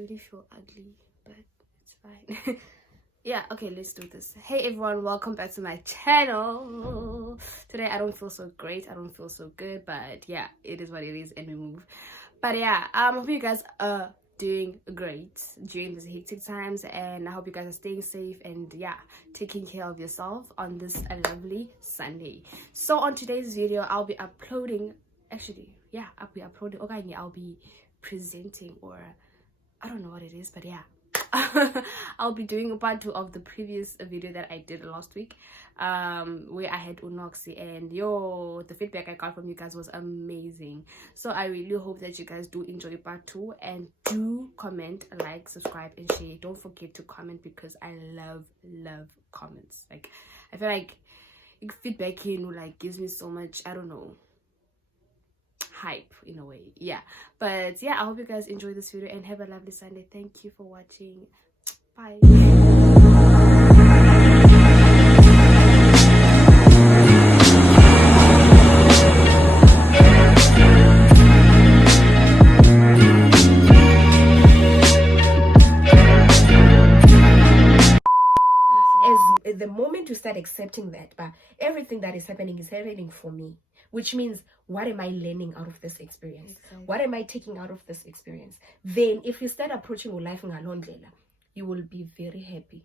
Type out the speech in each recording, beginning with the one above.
really feel ugly, but it's fine. Yeah, okay, let's do this. Hey everyone, welcome back to my channel. Today I don't feel so great, I don't feel so good, but yeah, it is what it is and we move. But yeah, I hope you guys are doing great during these hectic times, and I hope you guys are staying safe and yeah, taking care of yourself on this lovely Sunday. So on today's video, I'll be uploading, I'll be presenting, or I don't know what it is, but yeah. I'll be doing a part 2 of the previous video that I did last week, where I had Noxie, and the feedback I got from you guys was amazing. So I really hope that you guys do enjoy part 2, and do comment, like, subscribe and share. Don't forget to comment, because I love comments. Like, I feel like feedback gives me so much, I don't know, hype in a way. Yeah, but yeah, I hope you guys enjoy this video and have a lovely Sunday. Thank you for watching. Bye. As the moment you start accepting that, but everything that is happening for me, which means, what am I learning out of this experience? Exactly. What am I taking out of this experience? Then if you start approaching your life ngaloo ndlela, you will be very happy.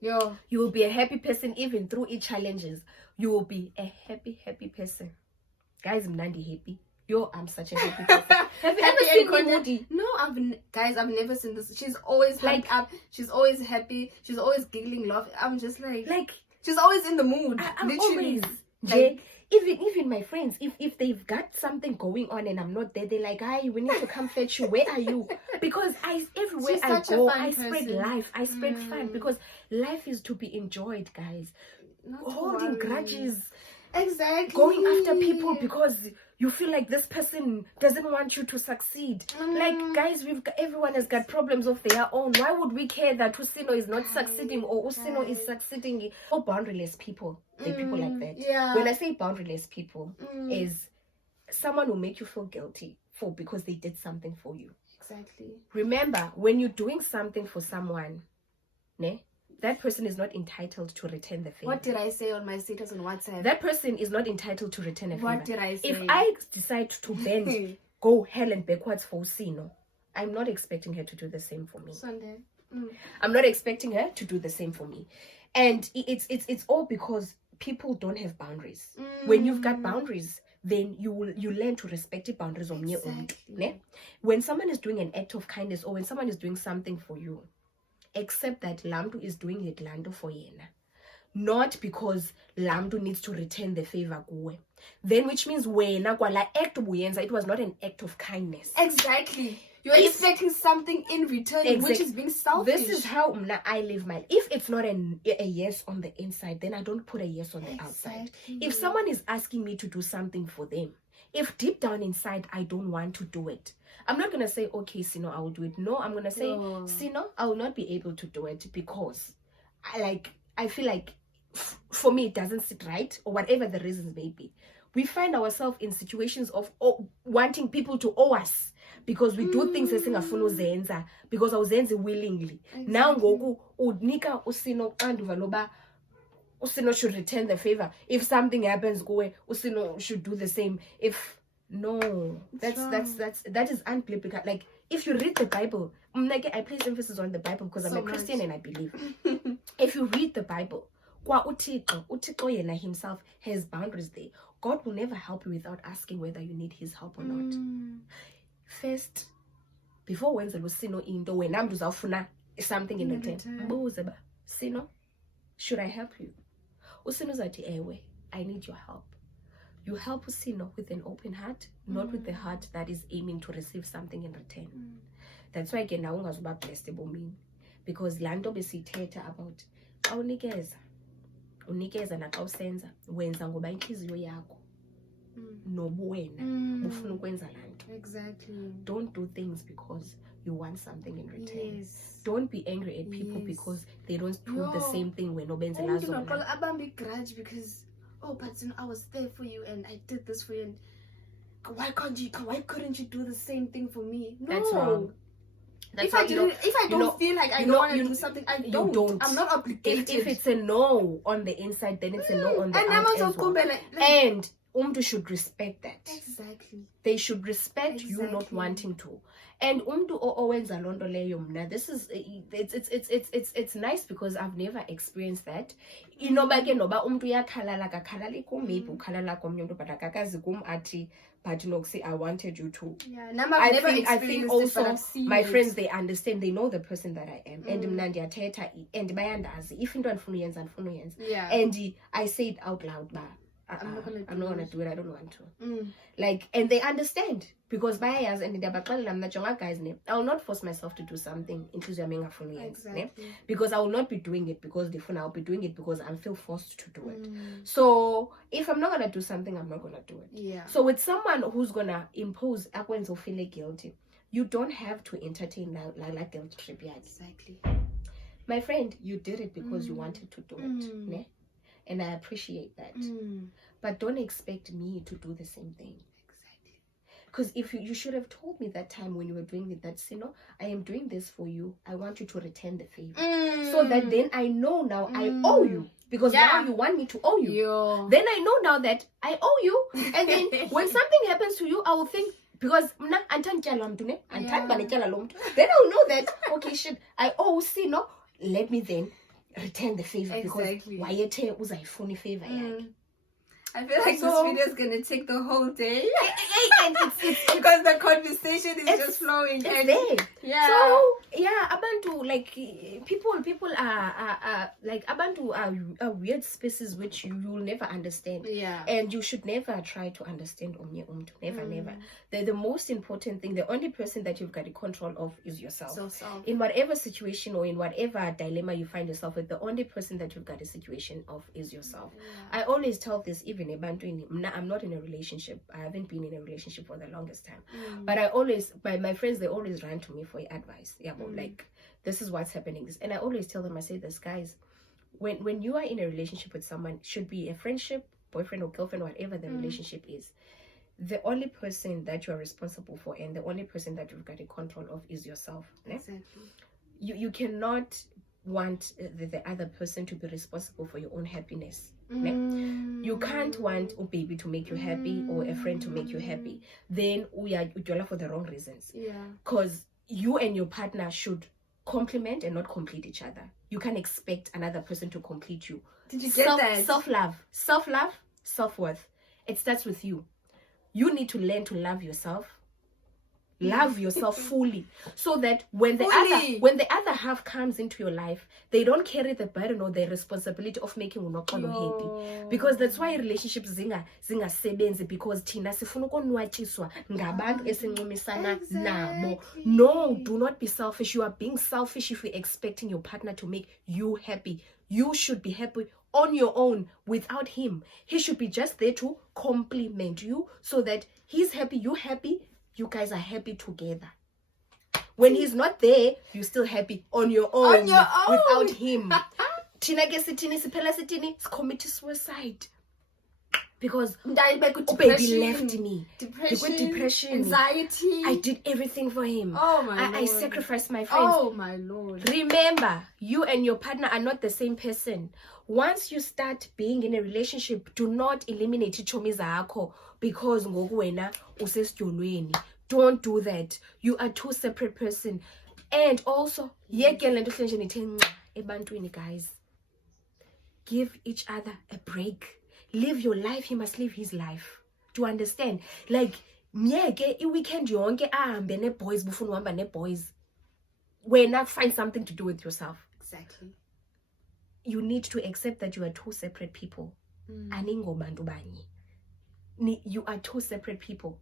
You will be a happy person even through each challenges. You will be a happy person. Guys, I'm not happy. I'm such a happy person. Have you ever seen Moody? No, I've never seen this. She's always like up. She's always happy. She's always giggling, laughing. I'm just like she's always in the mood. I'm literally. Always, even my friends, if they've got something going on and I'm not there, they're like, "Hi, we need to come fetch you. Where are you?" Because everywhere I go, I spread life. I spread fun, because life is to be enjoyed, guys. Not holding grudges. Exactly. Going after people because you feel like this person doesn't want you to succeed. Like, guys, everyone has got problems of their own. Why would we care that Usino is not succeeding or Usino is succeeding? Oh, boundaryless people. They're people like that. Yeah. When I say boundaryless people, is someone who make you feel guilty because they did something for you. Exactly. Remember, when you're doing something for someone, that person is not entitled to return the favor. What did I say on my status on WhatsApp? That person is not entitled to return a favor. What did I say? If I decide to bend, go hell and backwards for Usino, I'm not expecting her to do the same for me. Sunday. I'm not expecting her to do the same for me. And it's all because people don't have boundaries. When you've got boundaries, then you learn to respect the boundaries of your own. When someone is doing an act of kindness, or when someone is doing something for you, accept that Lamdu is doing it Lando for yena, not because Lamdu needs to return the favor kuwe. Then, which means wena kwala act buyenza, it was not an act of kindness. Exactly. You're expecting something in return, which is being selfish. This is how I live my life. If it's not a yes on the inside, then I don't put a yes on the outside. If someone is asking me to do something for them, if deep down inside I don't want to do it, I'm not gonna say, okay, Sino, I will do it. No, I'm gonna say, Sino, I will not be able to do it because I feel like for me it doesn't sit right, or whatever the reasons may be. We find ourselves in situations of wanting people to owe us because we do things because I was willingly. Exactly. Now ngoku unika Usino anduva loba Usino should return the favor. If something happens, Usino should do the same. That is unbiblical. Like, if you read the Bible, I place emphasis on the Bible because I'm a Christian and I believe. If you read the Bible, Utiko yena himself has boundaries there. God will never help you without asking whether you need his help or not. First, before wenza Usino into when I'm something in return, Sino, should I help you? Usino zati ewe, I need your help. You help Usino with an open heart, not with the heart that is aiming to receive something in return. That's why again, now ungazuba blessed mean, because lando besithetha about unikeza na xa usenza wenza ngoba inhliziyo yakho nobuwena bufuna ukwenza lanto. Exactly. Don't do things because you want something in return. Yes. Don't be angry at people because they don't do the same thing when obenza lazo. Abambi grudge because but I was there for you and I did this for you, and why couldn't you do the same thing for me? No. That's wrong. That's if I don't feel like I don't want to do something, I don't. I'm not obligated. If it's a no on the inside, then it's a no on the and outside as well. And umntu should respect that. Exactly. They should respect you not wanting to. And umntu owenza lonto leyo mna, this is it's nice because I've never experienced that. Inoba ke noba umntu uyakhalala kakhalali kum, maybe ukhalala komnye umntu but akakazi kum athi but Noxie, I wanted you to. Yeah, I think also my friends, they understand, they know the person that I am. And mna ndiyathetha and bayandazi if into andifuna uyenza andifuna uyenza. Yeah. And I say it out loud, but I'm not gonna do it. I don't want to. Like, and they understand because bias and guys, I will not force myself to do something exactly. Because I will not be doing it because I'll be doing it because I feel forced to do it. So if I'm not gonna do something, I'm not gonna do it. Yeah. So with someone who's gonna impose or feel guilty, you don't have to entertain like guilt trip. Yeah, exactly. My friend, you did it because you wanted to do it. Ne? And I appreciate that. But don't expect me to do the same thing. Exactly. Because if you should have told me that time when you were doing it, that, you know, I am doing this for you. I want you to return the favor. So that then I know now I owe you. Because now you want me to owe you. Yo. Then I know now that I owe you. And then when something happens to you, I will think, because then I will know that, okay, shit, I owe, see, no, let me then return the favor. Exactly. Because favor. I feel like this video is gonna take the whole day. And it's because the conversation is just flowing. It's there. Yeah. So yeah, Abantu, like people are like Abantu are weird spaces which you will never understand. Yeah. And you should never try to understand never. The most important thing, the only person that you've got the control of is yourself. In whatever situation or in whatever dilemma you find yourself with, the only person that you've got a situation of is yourself. I always tell this, even I'm not in a relationship. I haven't been in a relationship for the longest time. But I always, my friends, they always run to me for advice. Yeah, like, this is what's happening. And I always tell them, I say this, guys, when you are in a relationship with someone, should be a friendship, boyfriend or girlfriend, whatever the relationship is, the only person that you are responsible for and the only person that you've got a control of is yourself. Exactly. You cannot want the other person to be responsible for your own happiness. You can't want a baby to make you happy or a friend to make you happy. Then we are for the wrong reasons. Yeah. Because you and your partner should complement and not complete each other. You can't expect another person to complete you. Did you get that? Self-love, self-worth. It starts with you. You need to learn to love yourself. Love yourself fully, so that when the other half comes into your life, they don't carry the burden or the responsibility of making you not happy. Because that's why relationships zingasebenzi, because thina sifuna ukonwatyiswa ngabantu esincumisana nabo. No, do not be selfish. You are being selfish if you're expecting your partner to make you happy. You should be happy on your own without him. He should be just there to compliment you so that he's happy, you're happy. You guys are happy together. When he's not there, you're still happy on your own. Without him. Tina commit suicide. Because baby left me. Depression. Anxiety. I did everything for him. Oh my Lord. I sacrificed my friends. Oh my Lord. Remember, you and your partner are not the same person. Once you start being in a relationship, do not eliminate ichomi zakho because ngoku wena usesityolweni. Don't do that. You are two separate person. And also, guys, give each other a break. Live your life. He must live his life. To understand, like, weekend yonke ahambe ne boys bufuna uhamba ne boys. Wena find something to do with yourself. Exactly. You need to accept that you are two separate people. You are two separate people.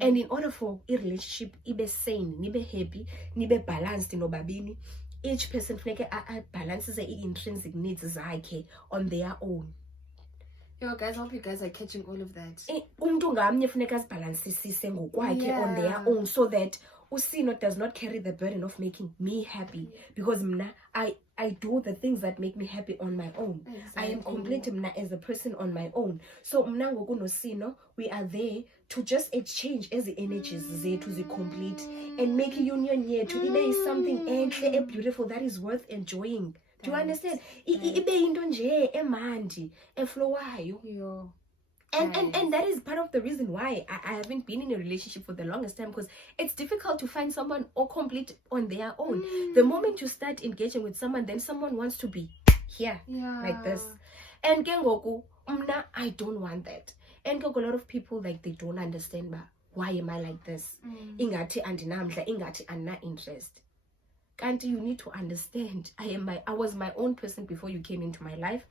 And in order for a relationship ibe sane, nibe happy, nibe balanced nobabini, each person balances the intrinsic needs zakhe on their own. Yo guys, I hope you guys are catching all of that. Umntu ngamnye funeka azibalansisise ngokwakhe on their own, so that Usino does not carry the burden of making me happy, because mna I do the things that make me happy on my own. Exactly. I am complete mna as a person on my own. So mna ngoku nosino, we are there to just exchange as the energies zethu complete and make a union yethu ibe is something enhle, beautiful, that is worth enjoying. Do you understand? Ibe into nje emandi eflowayo. And that is part of the reason why I haven't been in a relationship for the longest time, because it's difficult to find someone all complete on their own. The moment you start engaging with someone, then someone wants to be here, like this. And kengoku, I don't want that. And a lot of people, like, they don't understand, but why am I like this? Ingati andinamdla, ingati anna interest. Can't you need to understand? I was my own person before you came into my life.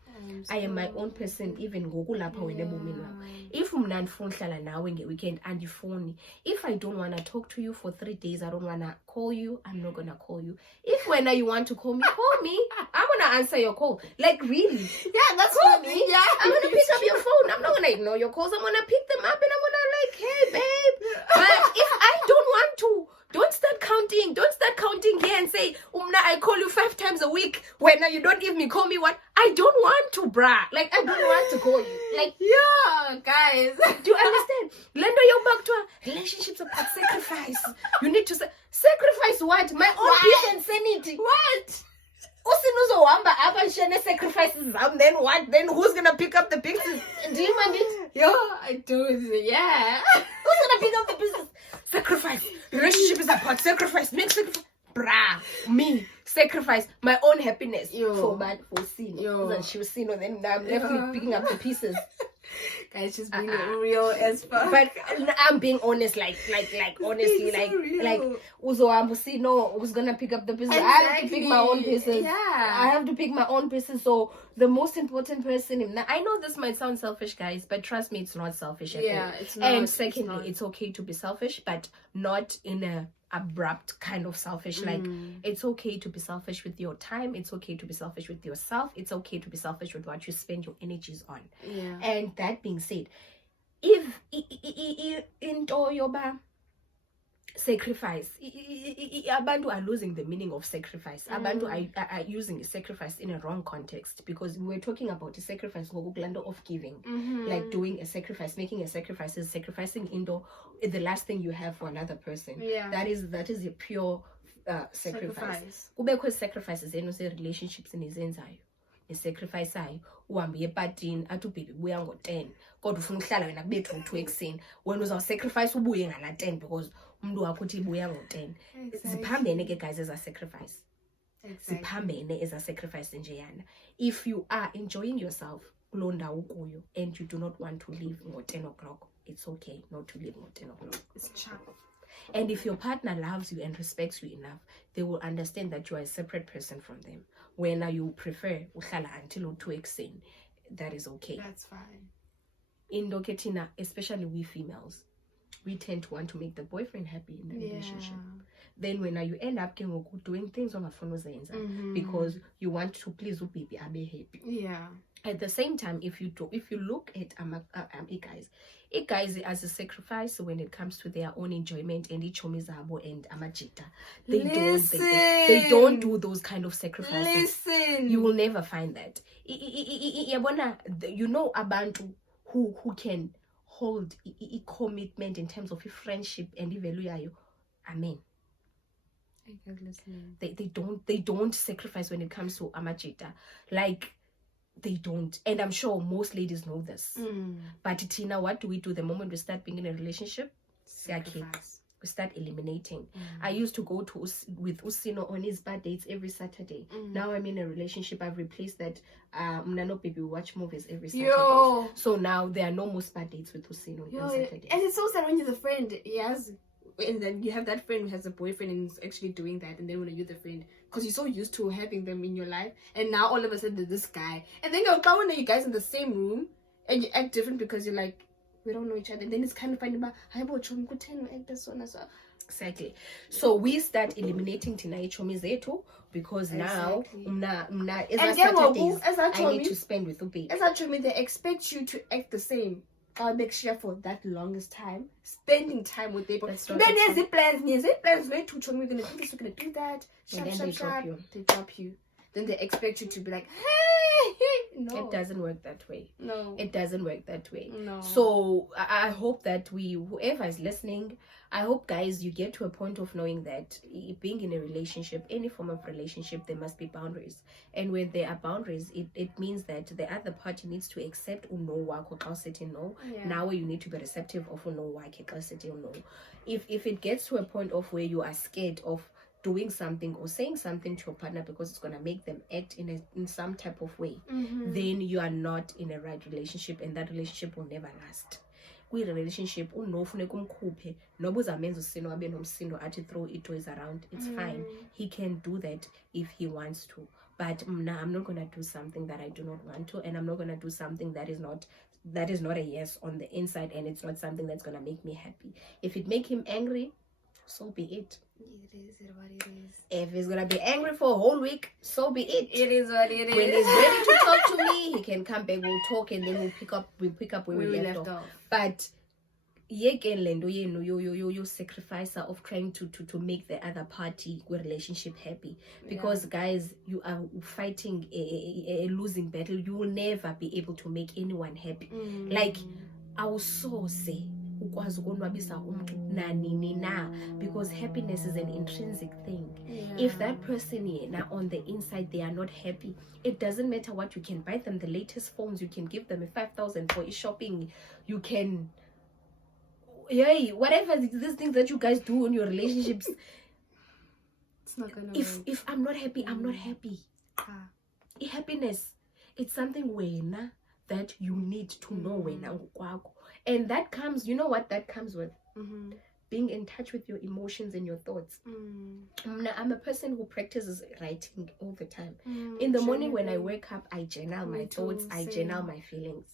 I am my own person even goku lapha wena ebomini wami. If mna ndifuna uhlala nawe ngeweekend andifuni. If I don't want to talk to you for 3 days, I don't want to call you, I'm not going to call you. If when you want to call me, I'm going to answer your call. Like, really? Yeah, that's call funny. me. Yeah, I'm going to pick up your phone. I'm not going to ignore your calls. I'm going to pick them up and I'm going to like, hey babe. But if I don't want to, don't start counting here and say, I call you 5 times a week. When you don't give me, call me one. I don't want to, brah. Like, I don't want to call you. Like, yeah, guys. Do you understand? Lendo, you're back to a relationships about sacrifice. You need to sacrifice what? My own peace and sanity. What? Sacrifices. Then what? Then who's gonna pick up the pieces? Do you mind it? Yeah, I do. Yeah. Who's gonna pick up the pieces? Sacrifice. Relationship is about sacrifice. Make sacrifice. Brah, me sacrifice my own happiness for Sino. She was Sino, then I'm definitely picking up the pieces. Guys, just being real as fuck. But I'm being honest, like honestly, like Uzo Sino who's gonna pick up the pieces. Exactly. I have to pick my own pieces. Yeah, I have to pick my own pieces. So the most important person. I know this might sound selfish, guys, but trust me, it's not selfish at all. It's not. And secondly, it's okay to be selfish, but not in a abrupt kind of selfish. Like, it's okay to be selfish with your time, it's okay to be selfish with yourself, it's okay to be selfish with what you spend your energies on. And that being said, if into yoba sacrifice, abantu are losing the meaning of sacrifice. Abantu are using sacrifice in a wrong context, because we were talking about a sacrifice of giving, like doing a sacrifice, making a sacrifice is sacrificing into the last thing you have for another person. That is a pure sacrifice. Kubekho sacrifices relationships nizenzayo. Sacrifice ayo uhambe epatini athi ubhebi buya ngo-10 kodwa ufuna ukuhlala wena kubethu ngo-2 ekuseni, wena uzawusacrifice ubuye ngala-10 because umuntu wakho uthi buya ngo-10. Ziphambene ke guys eza sacrifice. Ziphambene eza sacrifice njeyana. If you are enjoying yourself kuloo ndawo kuyo and you do not want to leave ngo-10 o'clock, it's okay not to leave ngo-10 o'clock. It's child. And if your partner loves you and respects you enough, they will understand that you are a separate person from them. When you prefer uhlala until 2 ekuseni, that is okay. That's fine. In Doketina, especially we females, we tend to want to make the boyfriend happy in the relationship. Then when you end up doing things on a phone because you want to please baby abe happy. At the same time, if you look at guys as a sacrifice when it comes to their own enjoyment and ichomizabo and amajita, they don't do those kind of sacrifices. You will never find that. You know abantu who can hold a commitment in terms of a friendship and value. Amen. They don't sacrifice when it comes to amajita. Like, they don't. And I'm sure most ladies know this. But Tina, what do we do the moment we start being in a relationship? We start eliminating. I used to go with Usino on his bad dates every Saturday. Now I'm in a relationship. I've replaced that. Nano baby, we watch movies every Saturday. So now there are no more bad dates with Usino on Saturday. And it's so sad when you're the friend. And then you have that friend who has a boyfriend and is actually doing that, and then when you're the friend, because you're so used to having them in your life, and now all of a sudden there's this guy, and then you're when you guys in the same room and you act different because you're like, we don't know each other, and then it's kind of funny about exactly. So we start eliminating Tina Ichomi Zetu because now Saturdays I need to spend with Ubi. As actually they expect you to act the same. Next year for that longest time, spending time with people. Then there's plans. We're gonna do this, we're gonna do that. Sharp. They drop you. then they expect you to be like, hey, no. It doesn't work that way. No. It doesn't work that way. No. So I hope that whoever is listening, I hope, guys, you get to a point of knowing that being in a relationship, any form of relationship, there must be boundaries. And when there are boundaries, it means that the other party needs to accept no. Now you need to be receptive of no. If it gets to a point of where you are scared of doing something or saying something to your partner because it's going to make them act in some type of way, then you are not in a right relationship, and that relationship will never last. Relationship throw it toys around, it's fine. He can do that if he wants to, but I'm not gonna do something that I do not want to, and I'm not gonna do something that is not a yes on the inside, and it's not something that's gonna make me happy. If it make him angry, so be it. It is what it is. If he's gonna be angry for a whole week, so be it. It is what it is. When he's ready to talk to me, he can come back, we'll talk, and then we'll pick up where we left off. But you sacrifice of trying to make the other party relationship happy, because guys, you are fighting a losing battle. You will never be able to make anyone happy. Like, I will so say, because happiness is an intrinsic thing. If that person on the inside, they are not happy, it doesn't matter what. You can buy them the latest phones, you can give them a 5,000 for shopping, you can whatever these things that you guys do in your relationships. It's not gonna if work. If I'm not happy, I'm not happy. Happiness, it's something that you need to know and that comes, you know what that comes with? Being in touch with your emotions and your thoughts. I'm a person who practices writing all the time. In the morning when I wake up, I journal my thoughts, I journal my feelings.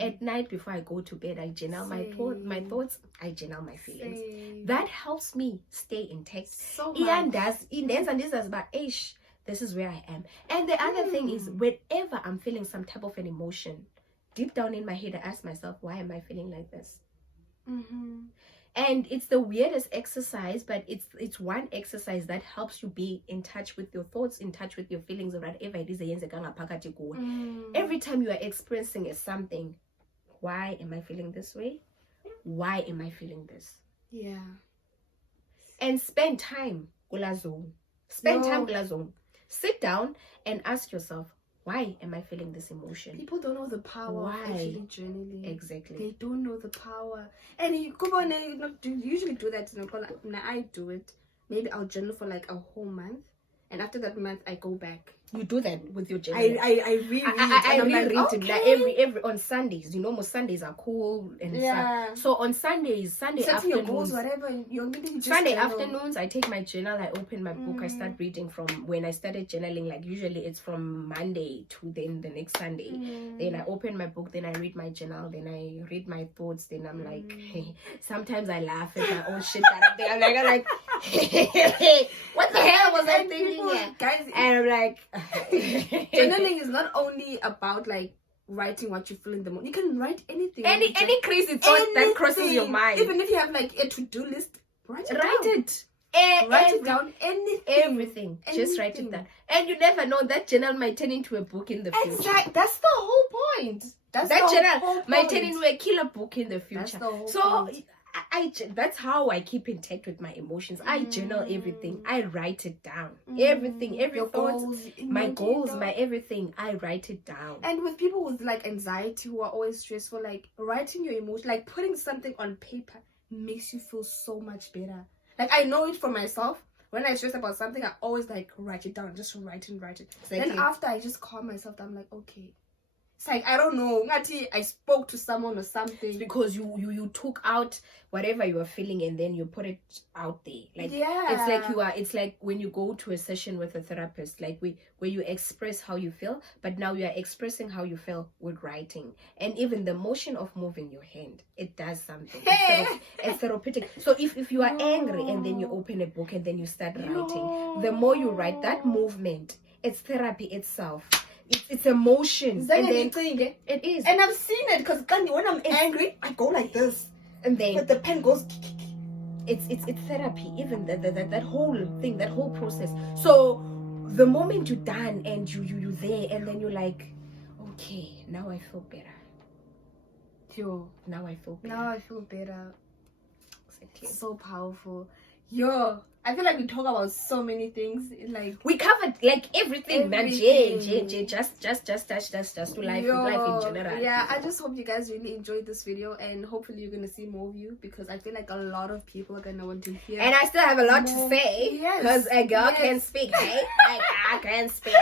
At night before I go to bed, I journal my thoughts, I journal my feelings. That helps me stay intact. So much. This is where I am. And the other thing is, whenever I'm feeling some type of an emotion, deep down in my head, I ask myself, why am I feeling like this? And it's the weirdest exercise, but it's one exercise that helps you be in touch with your thoughts, in touch with your feelings, or whatever it is. Every time you are experiencing something, why am I feeling this way? Why am I feeling this? Yeah. And spend time kulazone. Sit down and ask yourself, why am I feeling this emotion? People don't know the power of actually journaling. Exactly. They don't know the power. And you usually do that. Now I do it. Maybe I'll journal for like a whole month. And after that month, I go back. You do that with your journal. I reread. I reread it. Okay. Like every on Sundays. Most Sundays are cool and stuff. So on Sunday afternoons, your goals, whatever. Sunday afternoons, I take my journal. I open my book. I start reading from when I started journaling. Like usually it's from Monday to then the next Sunday. Then I open my book. Then I read my journal. Then I read my thoughts. Then I'm like, hey. Sometimes I laugh at my own shit that I'm there. I'm like, what the hell was I thinking here? Guys, and I'm like, journaling is not only about like writing what you feel in the moment. You can write anything. Any crazy thought that crosses your mind. Even if you have like a to-do list, write it down. Everything. Just write it down. And you never know, that journal might turn into a book in the future. Exactly. That's the whole point. That journal might turn into a killer book in the future. That's the whole point. That's how I keep in touch with my emotions. I journal everything. I write it down. Everything, every thought, my goals, my everything. I write it down. And with people with like anxiety who are always stressful, like writing your emotion, like putting something on paper makes you feel so much better. Like I know it for myself. When I stress about something, I always like write it down. Just write it. Exactly. Then after I just calm myself down, I'm like, okay. It's like, I don't know, I spoke to someone or something. It's because you took out whatever you are feeling and then you put it out there. Like it's like when you go to a session with a therapist, like where you express how you feel, but now you are expressing how you feel with writing. And even the motion of moving your hand, it does something. It's therapeutic. So if you are angry and then you open a book and then you start writing, the more you write, that movement, it's therapy itself. It's emotions. And then it is. And I've seen it because when I'm angry, I go like this. And then but the pen goes. It's therapy. Even that whole thing, that whole process. So the moment you're done and you're there, and then you're like, okay, now I feel better. Yo, Now I feel better. now I feel better. Exactly. So powerful. Yo, I feel like we talk about so many things. Like we covered like everything, man. Everything. Just to life, Yo, life in general. yeah, I just hope you guys really enjoyed this video, and hopefully you're gonna see more of you, because I feel like a lot of people are gonna want to hear. And I still have a lot to more. say, Yes, because a girl yes. can speak, hey? I can speak.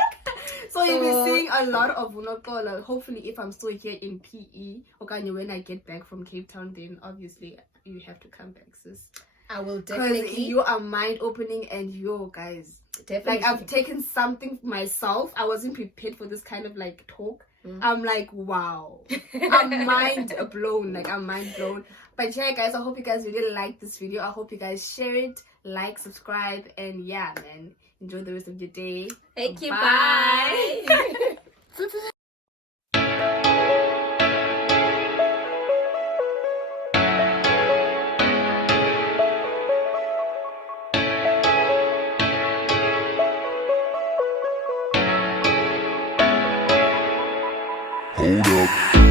So you'll be seeing a lot of Unokola. Hopefully, if I'm still here in PE, okay, when I get back from Cape Town, then obviously you have to come back, sis. I will Because definitely. you are mind opening, and yo, guys, Definitely. like I've taken something myself. I wasn't prepared for this kind of like talk. I'm like, wow, I'm mind blown. Like I'm mind blown. But yeah, guys, I hope you guys really like this video. I hope you guys share it, like, subscribe, and yeah, man, enjoy the rest of your day. Thank you. Bye. Bye. Hold up.